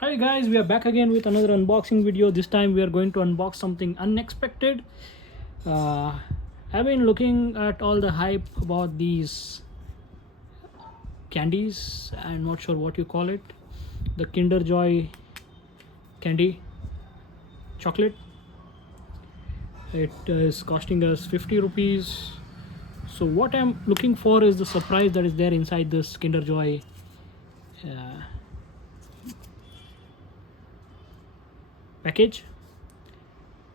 Hi guys, we are back again with another unboxing video. This time we are going to unbox something unexpected. uh, I've been looking at all the hype about these candies. I'm not sure what you call it, the Kinder Joy candy chocolate. It is costing us 50 rupees. So what I'm looking for is the surprise that is there inside this Kinder Joy uh, package.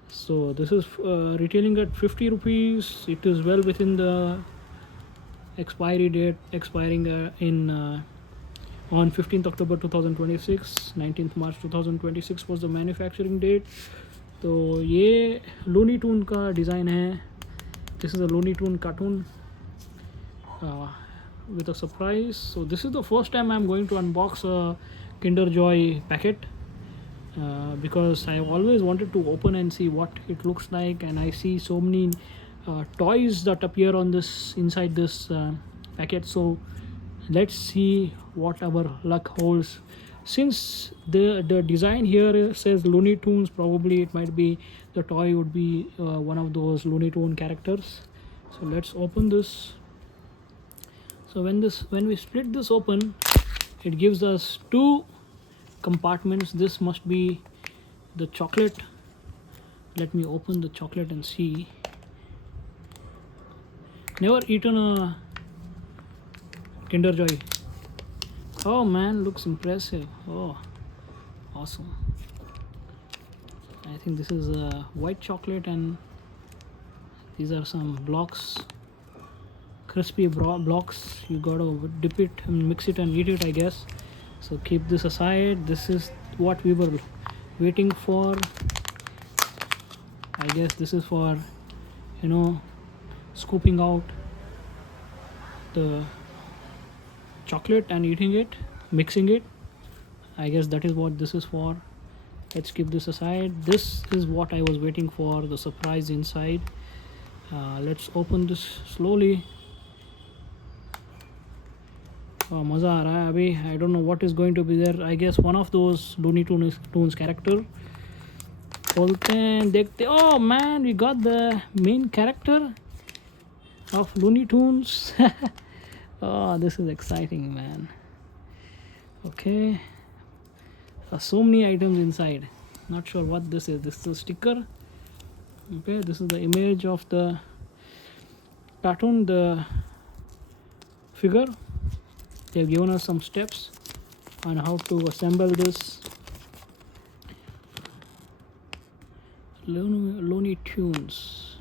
So this is retailing at 50 rupees. It is well within the expiry date, expiring in on 15th October 2026. 19th March 2026 was the manufacturing date. तो ये Loni twin का design है. This is a Looney Tune cartoon with a surprise. So this is the first time I'm going to unbox a Kinder Joy packet, because I always wanted to open and see what it looks like, and I see so many toys that appear on this inside this packet. So let's see what our luck holds. Since the design here says Looney Tunes, probably it might be the toy would be one of those Looney Tune characters. So let's open this. So when we split this open, it gives us two compartments. This must be the chocolate. Let me open the chocolate and see. Never eaten a Kinder Joy. Oh man, looks impressive. Oh, awesome. I think this is a white chocolate, and these are some blocks, crispy blocks. You gotta dip it and mix it and eat it, I guess. So keep this aside. This is what we were waiting for. I guess this is for, scooping out the chocolate and eating it, mixing it. I guess that is what this is for. Let's keep this aside. This is what I was waiting for, the surprise inside. Let's open this slowly. मज़ा आ रहा है अभी. I don't know what is going to be there. I guess one of those Looney Tunes character. खोलते हैं, देखते. Oh man, we got the main character of Looney Tunes. Oh, this is exciting, man. Okay, so many items inside. Not sure what this is. This is a sticker. Okay, this is the image of the cartoon, the figure. They have given us some steps on how to assemble this Looney Tunes.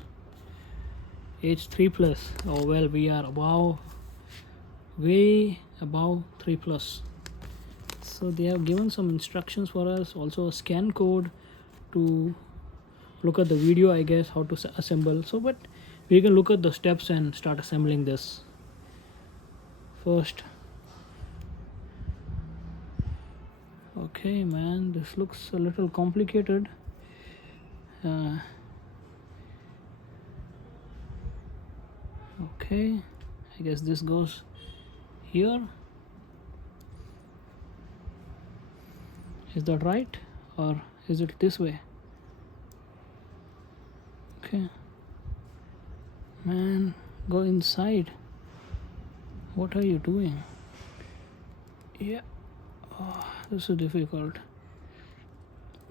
Age 3+. Oh well, we are way above 3+. So they have given some instructions for us, also a scan code to look at the video, I guess, how to assemble. So but we can look at the steps and start assembling this. First, okay man, this looks a little complicated. Okay, I guess this goes here. Is that right, or is it this way? Okay, man, go inside. What are you doing? Yeah. Oh, this is difficult.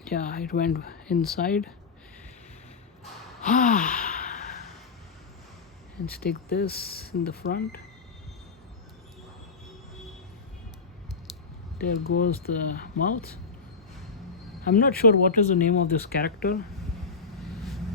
Yeah, it went inside. And stick this in the front. There goes the mouth. I'm not sure what is the name of this character.